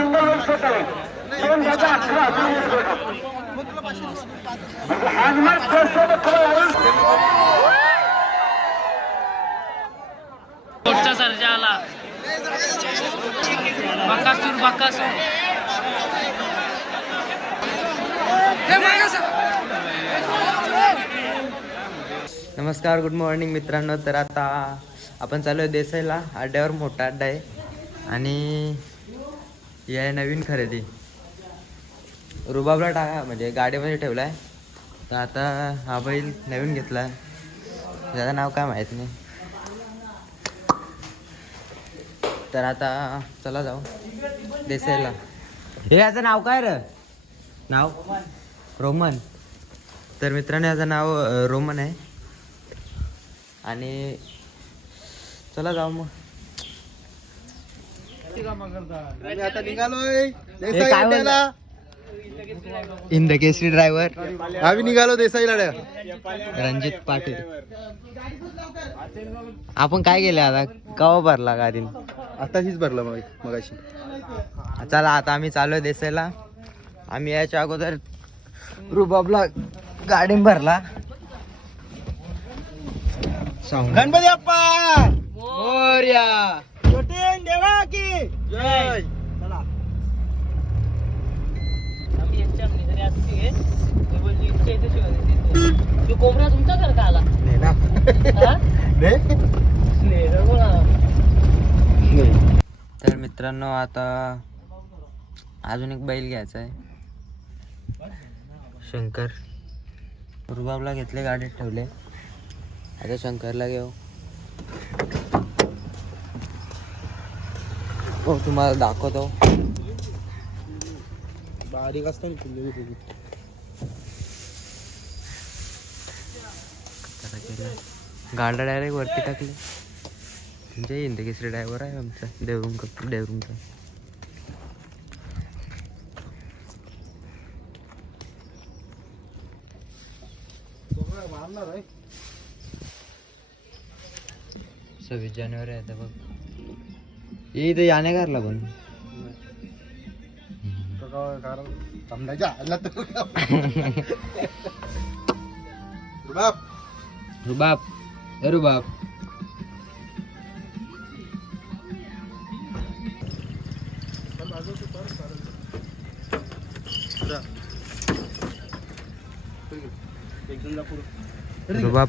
मी single होऊ शकतो दोन हजार अठरा अजून एक कोटचा सर्जा आला. बाकासूर बाकासूर. नमस्कार गुड मॉर्निंग मित्रांनो. तर आता आपण चालू आहे देसाईला. अड्ड्यावर मोठा अड्डा आहे. आणि ही आहे नवीन खरेदी. रुबाबला टाका म्हणजे गाडीमध्ये ठेवला आहे तर आता हा बैल नवीन घेतला. आहे त्याचं नाव काय माहीत नाही. तर आता चला जाऊ. देसाईला. हे याचं नाव काय र? नाव? रोमन. तर मित्रांनो याचं नाव रोमन आहे. आणि चला जाऊ मग. आम्ही आता निघालोय. हे देसाई काय अड्ड्याला इन द केसरी ड्रायव्हर आम्ही निघालो देसाई लढ्या रणजित पाटील. आपण काय केलं आता? कवा भरला गाडी आताशीच भरलं मग मगाशी. चला आता आम्ही चालू देसायला आम्ही याच्या अगोदर रुबाबला गाडी भरला. सांग गणपती अप्पा मोर्या! देवा की जय आम्ही यांच्या घरी असते इथे शिवाय. तो कोंबडा आला. तर मित्रांनो आता अजून एक बैल घ्यायचा आहे. शंकर. रुबाबला घेतले गाडीत ठेवले. आता शंकरला घेऊ. हो तुम्हाला दाखवतो. बारीक असतो ना फुललेली फुलं. आता केलं गाडा डायरेक्ट वरती टाकली. म्हणजे इंदकेसरी ड्रायव्हर आहे आमचा. देवरुंग देवरुंगचा सव्वीस जानेवारी आहे आता बघ. इथं याने घरला पण तो काय कारण समजायच्या आला तर बाप रुबाब. ए रुबाब. रुबाब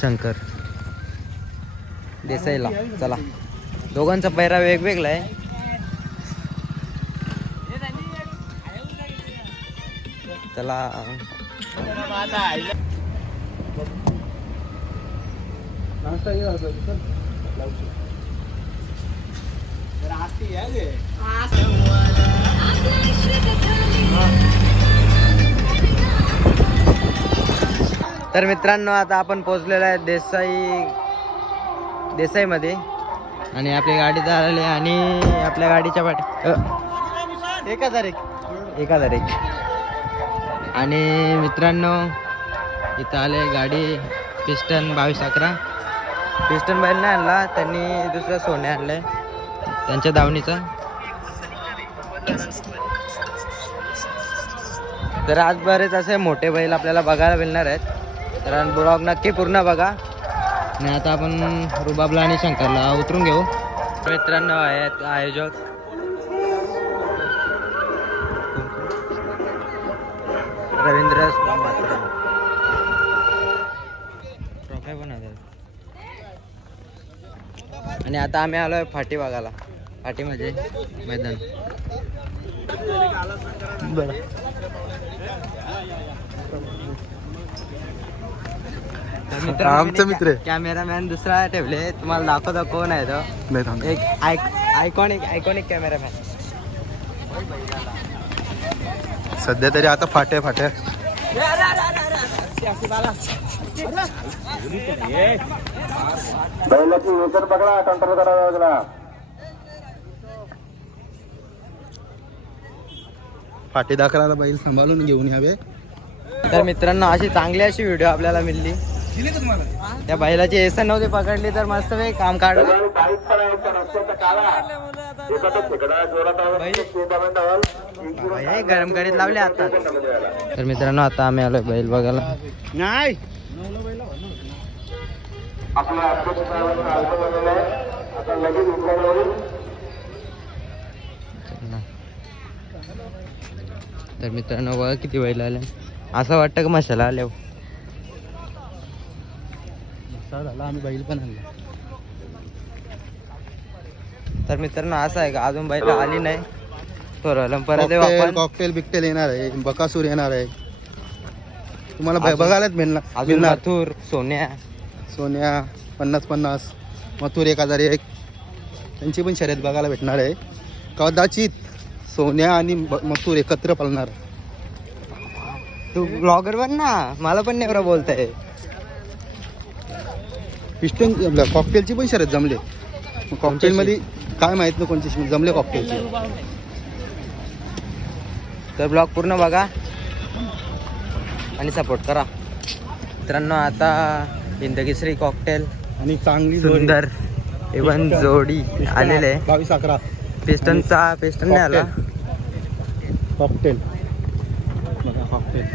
शंकर. देसाईला. चला. दोघांचा पैरा वेगवेगळा आहे. रे. तर मित्रांनो आता आपण पोहोचलेलो आहे देसाई देसाईमध्ये. आणि आपली गाडी झालेली आणि आपल्या गाडीच्या पाठी एक हजार एक एक हजार एक आणि मित्रांनो इथं आले गाडी पिस्टन बावीस अकरा. पिस्टन बाहेर नाही आणला त्यांनी दुसरं सोने आणलाय. त्यांच्या धावणीचं तर आज बरेच असे मोठे बैल आपल्याला बघायला मिळणार आहेत. तर ब्लॉग नक्की पूर्ण बघा. आणि आता आपण रुबाबला आणि शंकरला उतरून घेऊ. मित्रांनो आहेत आयोजक. रवींद्र मात्र ट्रॉफी पण आणि आता आम्ही आलोय फाटी बघायला. फाटी म्हणजे मैदान. तर मित्रांनो, आमचा मित्र आहे. कॅमेरामॅन दुसरा ठेवले. तुम्हाला दाखवतो कोण आहे तो. नाही थांब. एक आयकॉनिक आयकॉनिक कॅमेरामॅन. सध्या तरी आता बैलाची वेतन पकडा कंट्रोल फाटे बैल सांभाळून घेऊन यावे. तर मित्रांनो अशी चांगली अशी व्हिडिओ आपल्याला मिळली. त्या बैलाची एसन नव्हती पकडली तर मस्त काम काढलं. हे गरम करीत लावले आता तर मित्रांनो आता आम्ही आलोय बैल बघायला. नाही. तर मित्रांनो बघा किती बैल आले. असं वाटतं का मसाला आल्या झाला आम्ही बैल पण आणला. तर मित्रांनो असं आहे का? अजून बैल आली नाही. परत कॉकटेल बिकटेल येणार आहे. बकासूर येणार आहे. तुम्हाला बघायलाच मिळणार अजून मथुर सोन्या. सोन्या पन्नास पन्नास. मथुर एक हजार एक. त्यांची पण शर्यत बघायला भेटणार आहे. कदाचित सोन्या आणि मथुर एकत्र पळणार. तू ब्लॉगर बन ना. मला पण नेवरा बोलताय. पिस्टन आपल्या कॉकटेलची पण शर्यत जमले. कॉकटेलमध्ये काय माहीत नाही कोणची शर्यत जमले कॉकटेलची तर ब्लॉग पूर्ण बघा. आणि सपोर्ट करा. मित्रांनो आता हिंदकेसरी कॉकटेल आणि चांगली. सुंदर इवन जोडी आलेले. आहे. बावीस अकरा. पिस्टनचा पिस्टन नाही आला. कॉकटेल बघा कॉकटेल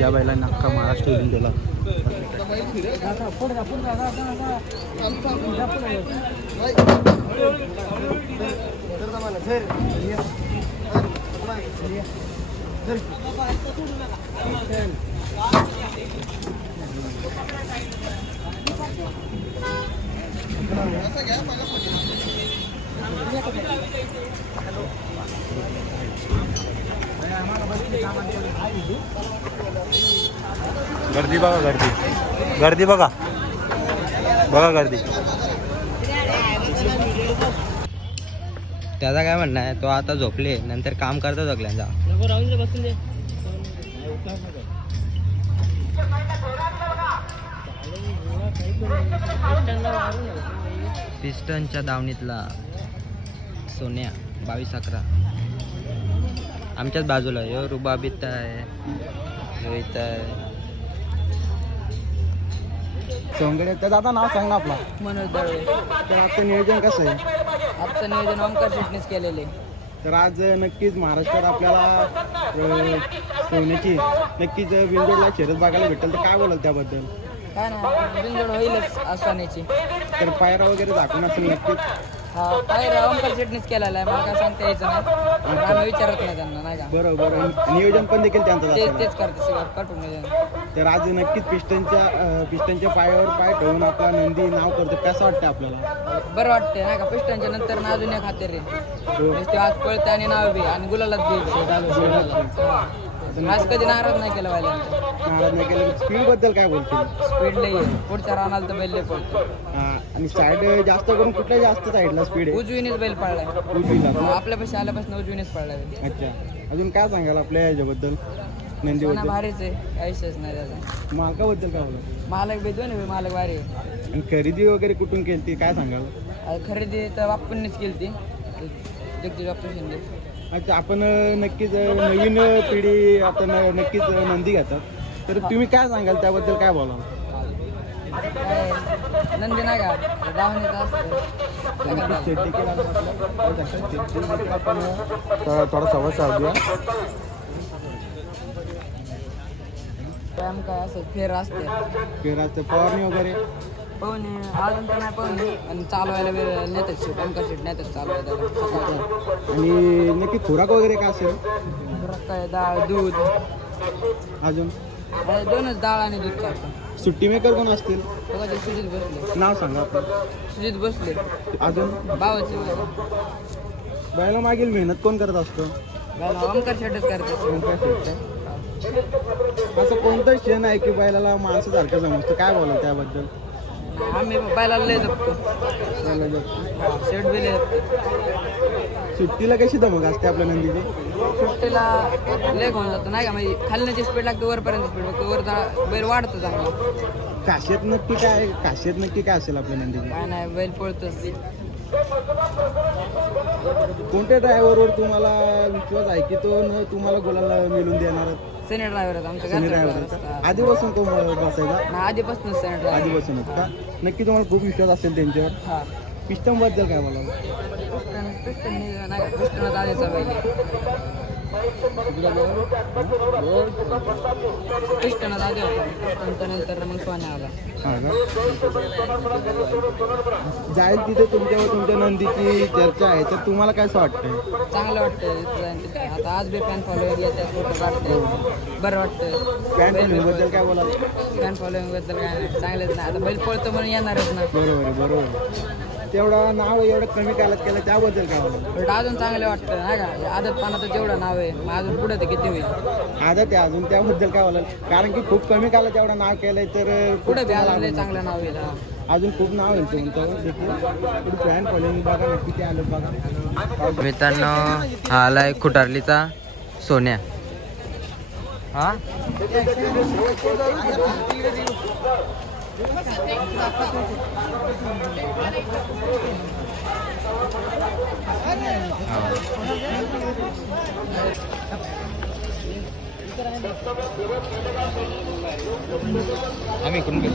या बैलांना अख्खा महाराष्ट्र येऊन दिला गर्दी बघा गर्दी. गर्दी बघा. बघा गर्दी. त्याचा काय म्हणणं आहे? तो आता झोपले नंतर काम करतो सगळ्यांचा. पिस्टनच्या दावणीतला सोन्या बावीस अकरा. आमच्याच बाजूला यो रुबाबित आहे. इथं आहे. सोंगडे दादा नाव सांग ना आपला. मनोज दळवे. तर आजचं नियोजन कसं आहे? आजचं नियोजन ओमकार फिटनेस केलेले तर आज नक्कीच महाराष्ट्रात आपल्याला अं, सोन्याची नक्कीच बिंदोडला शर्यत बघायला भेटेल. तर काय बोलाल त्याबद्दल? काय ना बिंदोड होईलच आसानीची. तर पायरा वगैरे दाखवून असेल नक्कीच. काय फिटनेस केलेला आहे. मला काय सांगता यायचं नाही. आम्ही विचारत नाही त्यांना नाही का? बरोबर. आणि नियोजन पण देखील त्यांचं ते. तेच करते सगळं कटून नियोजन. तर आज नक्कीच पिस्टनच्या पिस्टनच्या पायावर पाय ठेवून आपला नंदी नाव करतो. कसं वाटतं आपल्याला? बरं वाटते नाही का? पिस्टनच्या नंतर ना अजून एक खाते रे नुसते आज पळते आणि नाव बी आणि गुलालात बी आज कधी नाराज नाही केलं पहिल्यांदा नाराज नाही केलं. स्पीडबद्दल काय बोलतील? स्पीड लई आहे. पुढच्या रानाला तर बैल लई हा, आणि साईड जास्त करून कुठल्या जास्त साईडला स्पीड आहे? उजवीनेच बैल पळलाय. उजवीला. आपल्यापाशी आल्यापासून उजवीनेच पळलाय बैल. अच्छा. अजून काय सांगाल आपल्या याच्याबद्दल? सोना नंदीबद्दल भारीच आहे. काही विषयच नाही त्याचा मालकाबद्दल काय बोला मालक मालक भारी आहे. आणि खरेदी वगैरे कुठून केली ती काय सांगाल? आता खरेदी तर बाप्पूंनीच केली ती जगदीश बाप्पू शिंदे. अच्छा आपण नक्कीच नवीन पिढी आता नक्कीच नंदी घेतात. तर तुम्ही काय सांगाल त्याबद्दल काय बोला काय नंदी नाही का असतं. थोडा संवाद साधूया काय असं फेर असते. पेराचं फवारणी वगैरे? पाहुणे अजून तर नाही पाहुणे. आणि चालवायला वेळ नेतात शेट अंकर शेट नेतात चालवायला. आणि नक्की खुराक वगैरे काय असेल? परत काय? डाळ दूध. अजून? दोनच डाळ आणि दूध करतो सुट्टी मेकर कोण असतील? बघा सुजित बसले. नाव सांगा आपलं. सुजित बसले. अजून? बाबाचे बैला मागील मेहनत कोण करत असतो? अंकर शेटच करते शेतचं? असं कोणतं क्षण आहे की बैलाला माणसासारखं समजतं. काय बोलाल त्याबद्दल? आम्ही बैलाला लय जपतो. शेट बी लय जपतो. सुट्टीला कशी धमक असते आपल्या नंदीची? सुट्टीला लय घेऊन जातो नाही का? म्हणजे खालण्याची स्पीड लागते वरपर्यंत स्पीड लागते. वर जा- बैल वाढतो चांगला. काशीत नक्की काय काशीत नक्की काय असेल आपल्या नंदीची? काय नाही बैल पळतोच. कोणत्या ड्रायव्हरवर तुम्हाला विश्वास आहे की तो न तुम्हाला गुलाला मिळून देणार सेने ड्रायव्हर आहेत आमच्या शनी घरचा ड्रायव्हर driver. आधीपासून तो बसायचा आधीपासून सेने ड्रायव्हर आधीपासूनच का? नक्की तुम्हाला खूप विश्वास असेल त्यांच्यावर. हा. पिस्टमबद्दल काय बोला पिस्टन पिस्टन नाही का पिस्टन आधीचा पहिले होता नंतर मग सोन्या आला जाईल तिथे तुमच्या व तुमच्या नंदीची चर्चा आहे तर तुम्हाला काय असं वाटतं चांगलं वाटतं. आता आज बी फॅन येतात फोटो काढते बरं वाटतं पॅन्टबद्दल काय बोला फॅन फॉलोईंगबद्दल काय नाही. चांगलंच नाही. आता बैल पळतो म्हणून येणारच ना. बरोबर बरोबर. तेवढं नाव एवढं कमी कालात केलं त्याबद्दल काय बोला उलट अजून चांगलं वाटतं नाही का? आदत पानाचं जेवढं नाव आहे मग अजून पुढे ते किती होईल? आदत आहे अजून त्याबद्दल काय बोलाल? कारण की खूप कमी कालात एवढं नाव केलंय तर खूप पुढे बी अजून लय. चांगलं नाव येईल हा. अजून खूप नाव आहे तुमचं. देखील फॅन फॉलोइंग बघा ना किती आलं बघा. मित्रांनो हा आलाय खुटारलीचा सोन्या. हा? आम्ही करून गेलो.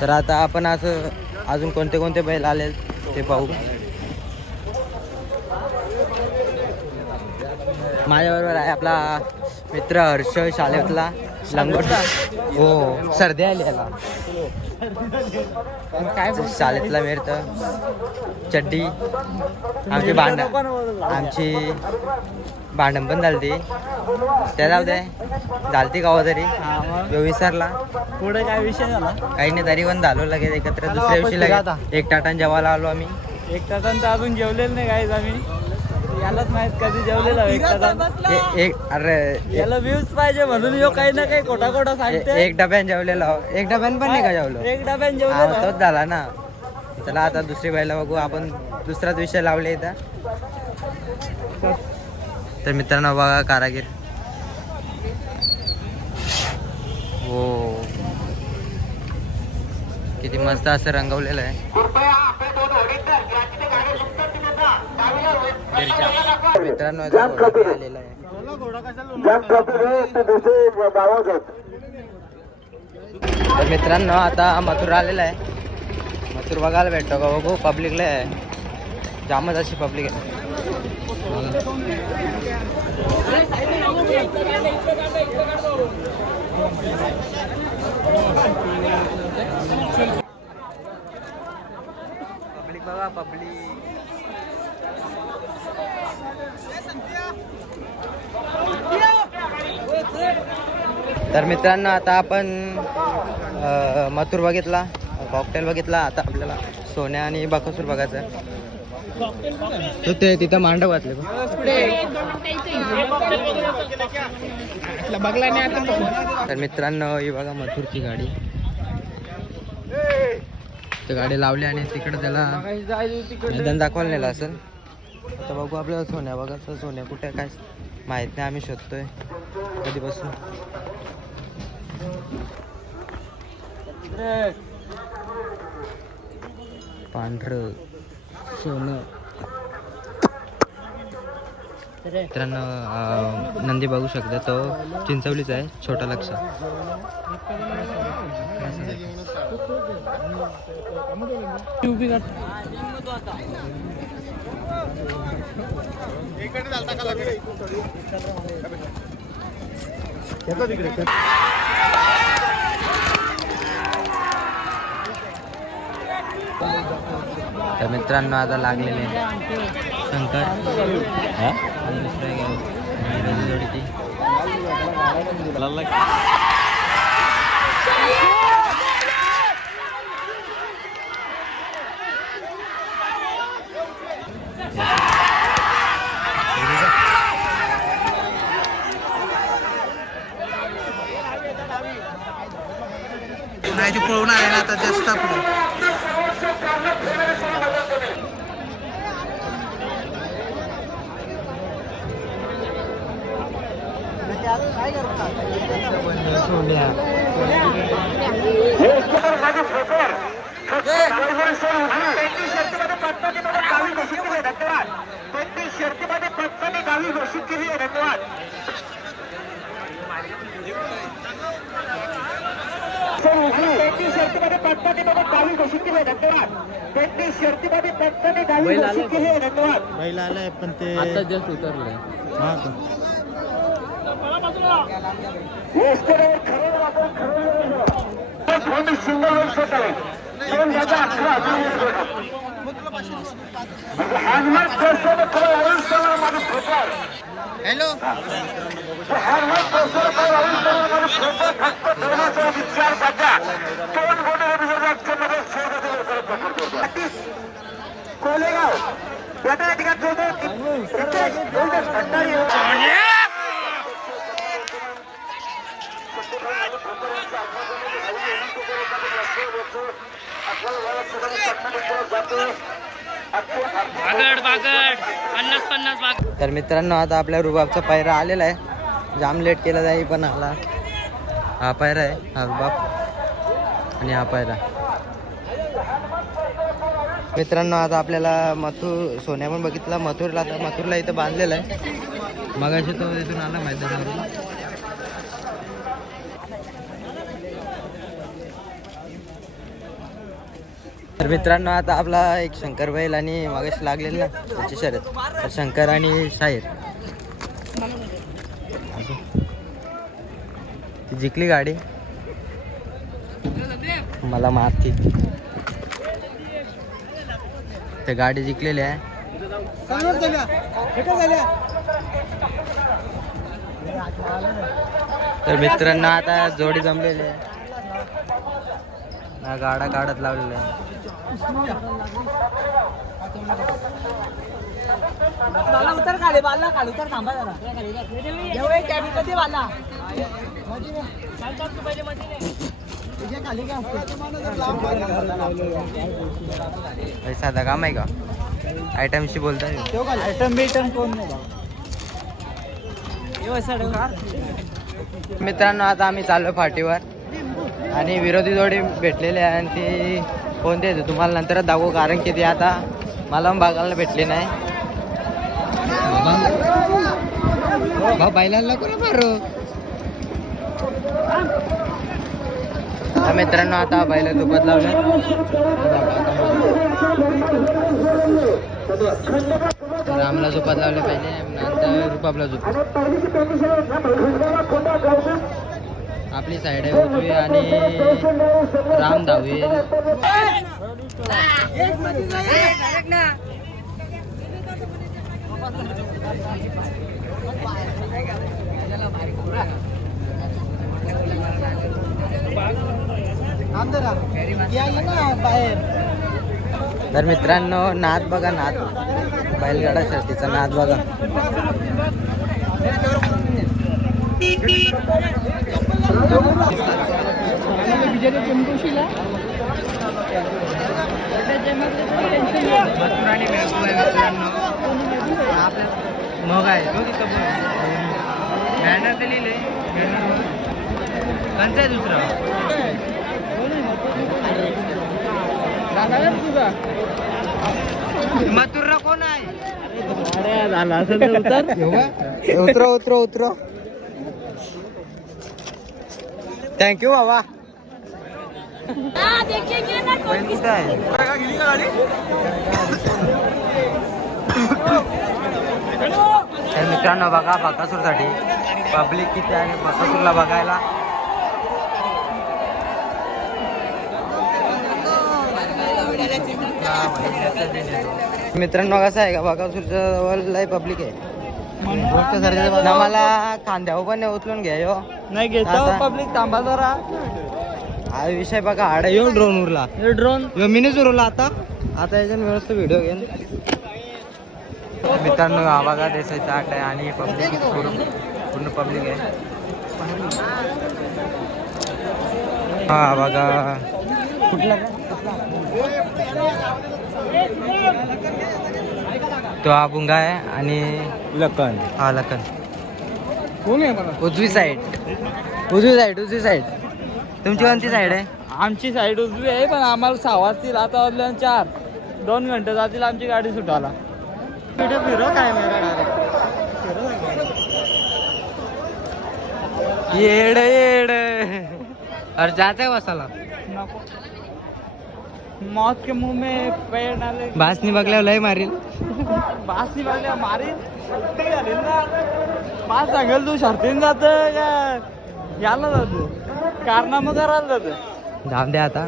तर आता आपण असं अजून कोणते कोणते बैल आले ते पाहू. माझ्याबरोबर आहे आपला मित्र हर्ष शाळेतला लंगोट. हो सर्दी आली याला. काय शाळेतला मिळत चड्डी. आमची भांड आमची भांडण पण झालती. त्या जाऊ दे. झालती का हो तरी? तो विसरला. पुढे काय विषय झाला? काही नाही तरी पण झालो लगेच एकत्र. दुसऱ्या दिवशी लगेच एक टाटान जेवायला आलो आम्ही. एक तासांचं अजून जेवलेलं नाही काहीच आम्ही. यालाच माहीत कधी जेवलेलं एक अरे याला व्ह्यूज पाहिजे म्हणून यो काही ना काही खोटा खोटा सांगते. एक डब्यान जेवलेलो एक डब्यान पण नाही का जेवलो? एक डब्यान हा, जेवलेलं तोच झाला ना. चला आता दुसरी बाईला बघू. आपण दुसराच विषय लावले इथं. तर मित्रांनो बघा कारागीर. हो. किती मस्त असं रंगवलेलं आहे. मित्रांनो आलेला आहे. तर मित्रांनो आता मथुर आलेला आहे. मथुर बघायला भेटतो का? बघू पब्लिकला आहे. जामच अशी पब्लिक आहे पब्लिक बघा पब्लिक. तर मित्रांनो आता आपण मथुर बघितला कॉकटेल बघितला आता आपल्याला सोन्या आणि बाकासूर बघायचं तो ते तिथं मांडव घातले तर मित्रांनो ही बघा मथुरची गाडी. तर गाडी लावली आणि तिकडे त्याला मैदान दाखवायला नेलं असेल. आता बघू आपल्याला सोन्या बघायचं सोन्या कुठे काय माहीत नाही आम्ही शोधतोय कधीपासून. पांढरं सोनं. मित्रांनो नंदी बघू शकता तो चिंचवलीचा आहे छोटा लक्ष. तर मित्रांनो आता लागलेले शंकर. आणि जोडीची एक आहे, रणजोडीची. पळून आहे ना आता जास्त आपलं हे स्कोर माझे फेकर डावीकडून सोड उघडी. पेटी शर्तीमध्ये पत्तानी बघा डावी घोषित केली आहे. धन्यवाद पेटी शर्तीमध्ये पत्तानी डावी घोषित केली आहे धन्यवाद सोड उघडी. पेटी शर्तीमध्ये पत्तानी बघा डावी घोषित केली आहे धन्यवाद पेटी शर्तीमध्ये पत्तानी डावी घोषित केली आहे धन्यवाद बैल आलाय पण ते आता जस्ट उतरलंय हा का वेस्टरवर खरं आपण खरं दोन सिंगल वर शॉट आहे दोन याचा अकरा दोन वीस गट. म्हणजे हॅन्डमार्क करतो तर खरं अरुण सर माझं फोटोवर हॅलो हॅन्डमार्क करतो तर खरं अरुण सर माझं फोटो फक्त दोनाचा विचार करता दोन गोटे मध्ये शोध करत पकडतो कोलेगाव त्या ठिकाणी भंडारी तर मित्रांनो आता आपल्या रुबाबचा पायरा आलेला आहे. जाम लेट केला जाई पण आला. हा पायरा आहे. हा रुबाब. आणि हा पायरा. मित्रांनो आता आपल्याला मथुर सोन्या पण बघितला. मथुरला आता मथुरला इथं बांधलेलं आहे. मग अशी तो इथून आला माहिती तर मित्रांनो आता आपला एक शंकर बैल आणि मागाशी लागलेला ना त्याची शर्यत. तर शंकर आणि शाहीर. ती जिंकली गाडी. मला मारती. ते गाडी जिंकलेली आहे. तर मित्रांनो आता जोडी जमलेली आहे. गाडा काढत लावलेला आहे. बाला उतर खाली बाला खाली उतर थांबा जरा. एवढे बाला? साधा काम आहे का? आयटमशी बोलताय? आयटम बिटम कोण नाही मित्रांनो आता आम्ही चाललो फाटीवर. आणि विरोधी जोडी भेटलेली आहे आणि ती कोणती आहे ते तुम्हाला नंतरच दाखवू कारण की ती आता मला पण बघायला भेटली नाही. भाऊ बैलाला नको ना मारू तर मित्रांनो आता बैल झोपत लावलं. रामला झोपात लावले पाहिजे नंतर रुपाबला झोप आपली साईड आहे उजवी आणि राम दहावी तर मित्रांनो नाद बघा नाद. बैलगाडा शर्तीचा नाद बघा. मग आहे. तो बॅनर ते लिहिले दुसरा? मथुरला कोण आहे? उतरो. उतरो उतरो थँक्यू बाबा. मित्रांनो बघा बकासूरसाठी. पब्लिक किती आहे बकासूरला बघायला मित्रांनो कसं आहे का? बकासूरच्या जवळ लय पब्लिक आहे. मला खांद्यावर पण उचलून घ्या यो. नाही घेतो पब्लिक थांबा जरा. हा विषय बघा आडा येऊ ड्रोन उरला. ड्रोन यो मिनीच उरला आता. आता याच्यात व्यवस्थित व्हिडिओ घेईन. मित्रांनो हा बघा देसाईचा आट आहे आणि पब्लिक पूर्ण पब्लिक आहे. हा बघा. कुठला? तो हा भुंगा आहे आणि लखन. हा लखन. कोण आहे उजवी साईड उजवी साईड उजवी साईड तुमची कोणती साईड आहे? आमची साईड उजवी आहे पण आम्हाला सहा वाजतील आता वाजल्या चार. दोन घंटे जातील आमची गाडी सुटायला. व्हिडिओ फिरो काय येड येड. अरे जाते बसाला नको. मौत के मुंह में पैर डाले। बासनी बघल्यावर लय मारील. बास नाही झाली ना बास सांगेल तू शर्तीन जात या. याला जातो कारनामा करायला जात. जाऊन दे आता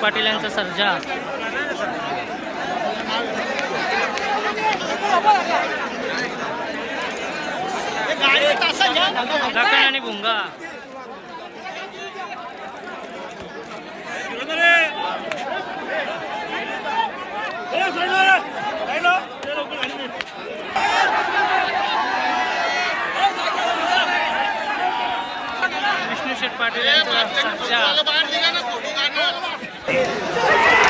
पाटील यांचा सर्जा. दखन आणि भुंगा. विष्णू शेठ पाटील यांचा सर्जा. Yeah.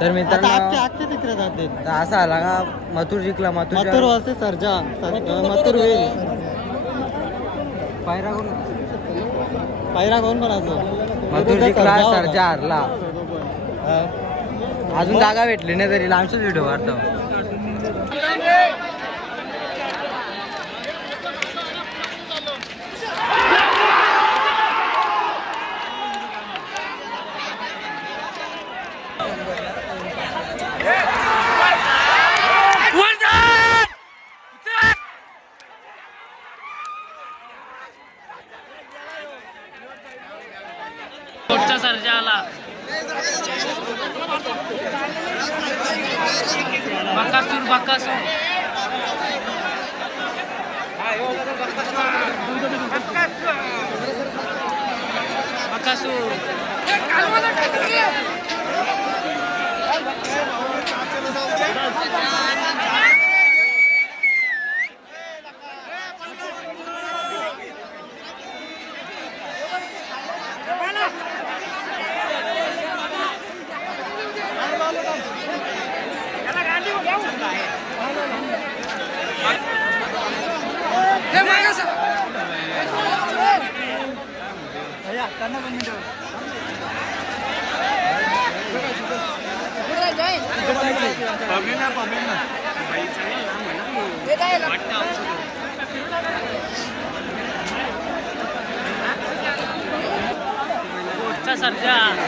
तर मित्रांनो तिकडे जाते तर असा आला का? मथुर जिंकला मथुर मथुर वाजते सर्जा मथुर होईल. पायरा कोण? पायरा कोण पण असो. मथुर जिंकला सरजा हारला. अजून जागा भेटली नाही तरी लांबशीच व्हिडिओ काढतो कोटचा सर्जा आला बकासूर बकासूर बकासूर कोटचा सर्जा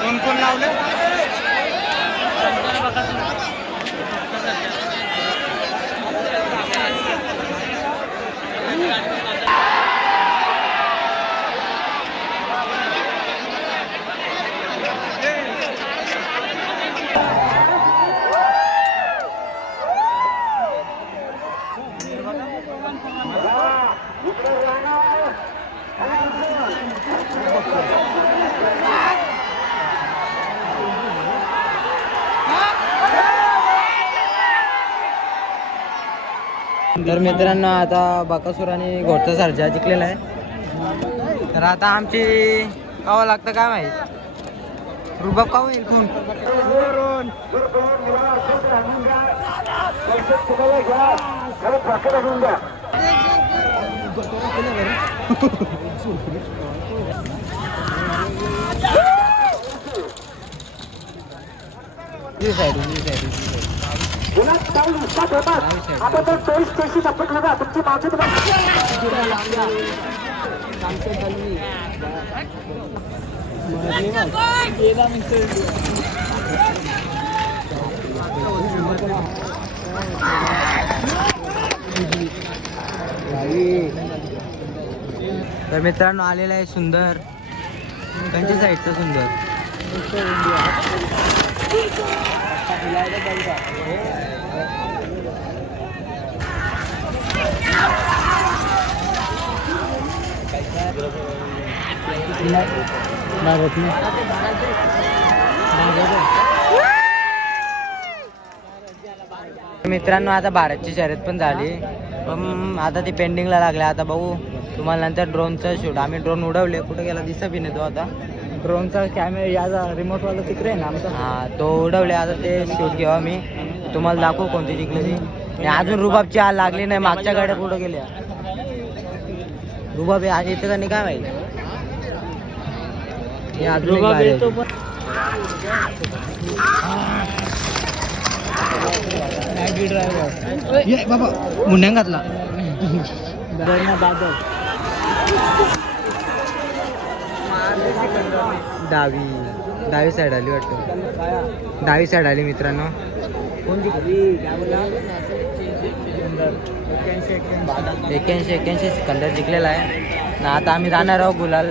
कोण कोण लावले तर मित्रांनो आता बकासूर आणि घोटचा सर्जा जिंकलेला आहे. तर आता आमची कावा लागतं काय माहीत? रुबाब का होईल कोण? गुलाब काही विश्वास होतात. आता तर चोवीस पैसे सपोर्ट होता तुमची तर मित्रांनो आलेला आहे सुंदर. त्यांच्या साईडचं सुंदर? मित्रांनो आता भारतची शर्यत पण झाली. पण आता ती पेंडिंगला लागल्या. आता बघू तुम्हाला नंतर ड्रोनचा शूट आम्ही ड्रोन उडवले. कुठे गेला दिसा बी नाही तो आता. ड्रोनचा कॅमेरा याचा रिमोटवाला तिकडे आहे ना आमचा? हा तो उडवले. आता ते शूट घेऊ मी. तुम्हाला दाखवू कोणती जिंकली ती. आणि अजून रुबाबची आग लागली नाही मागच्या गाड्या पुढे गेल्या. रुबाब आज येतं का नाही काय माहिती आहे. ये बाबा मुंड्या घातला. डावी. डावी साईड आली वाटतं. डावी साईड आली मित्रांनो. एक्क्याऐंशी एक्क्याऐंशी सिकंदर जिंकलेला आहे. ना आता आम्ही जाणार आहोत गुलाल.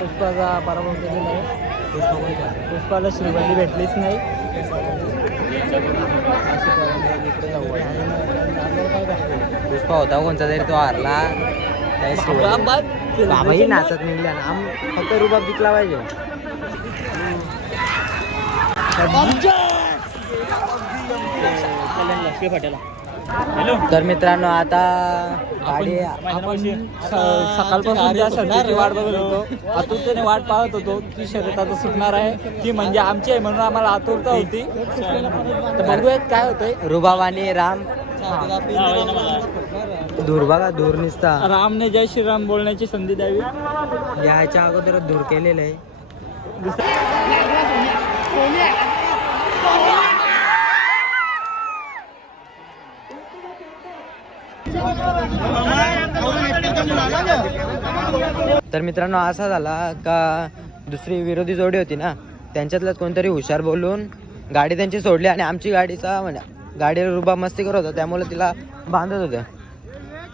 पुष्पाचा पराभव केलेला आहे. पुष्पाला श्रीवल्ली भेटलीच नाही. पुष्पा होता कोणता तरी तो हारला. बाबाही नाचत निघल्या ना. आम फक्त रुबाब विकला पाहिजे. तर मित्रांनो आता गाडी सकाळपासून वाट बघत होतो. आतुरतेने वाट पाहत होतो की शर्यत आता सुटणार आहे. ती म्हणजे आमची आहे म्हणून आम्हाला आतुरता होती. तर बघूयात काय होतंय. रुबाब आणि राम दूर बघा दूर निसता. रामने जय श्रीराम बोलण्याची संधी द्यावी. याच्या अगोदर दूर केलेलं आहे. तर मित्रांनो असा झाला का दुसरी विरोधी जोडी होती ना त्यांच्यातलंच कोणतरी हुशार बोलून गाडी त्यांची सोडली आणि आमची गाडीचा म्हणजे गाडीला रुबा मस्ती करत होता त्यामुळे तिला बांधत होत्या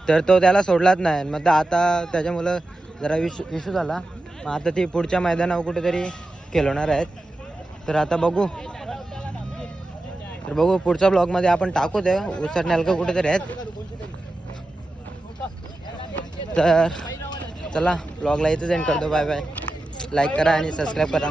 तर तो त्याला सोडलाच नाही. मग आता- आता त्याच्यामुळं जरा विश इशू झाला. मग आता ती पुढच्या मैदानावर कुठेतरी खेळवणार आहेत. तर आता बघू. तर बघू पुढच्या ब्लॉगमध्ये आपण टाकू ते. उसरण्यालकं कुठेतरी आहेत. तर चला ब्लॉगला इथंच एंड करतो. बाय बाय लाईक करा आणि सबस्क्राईब करा.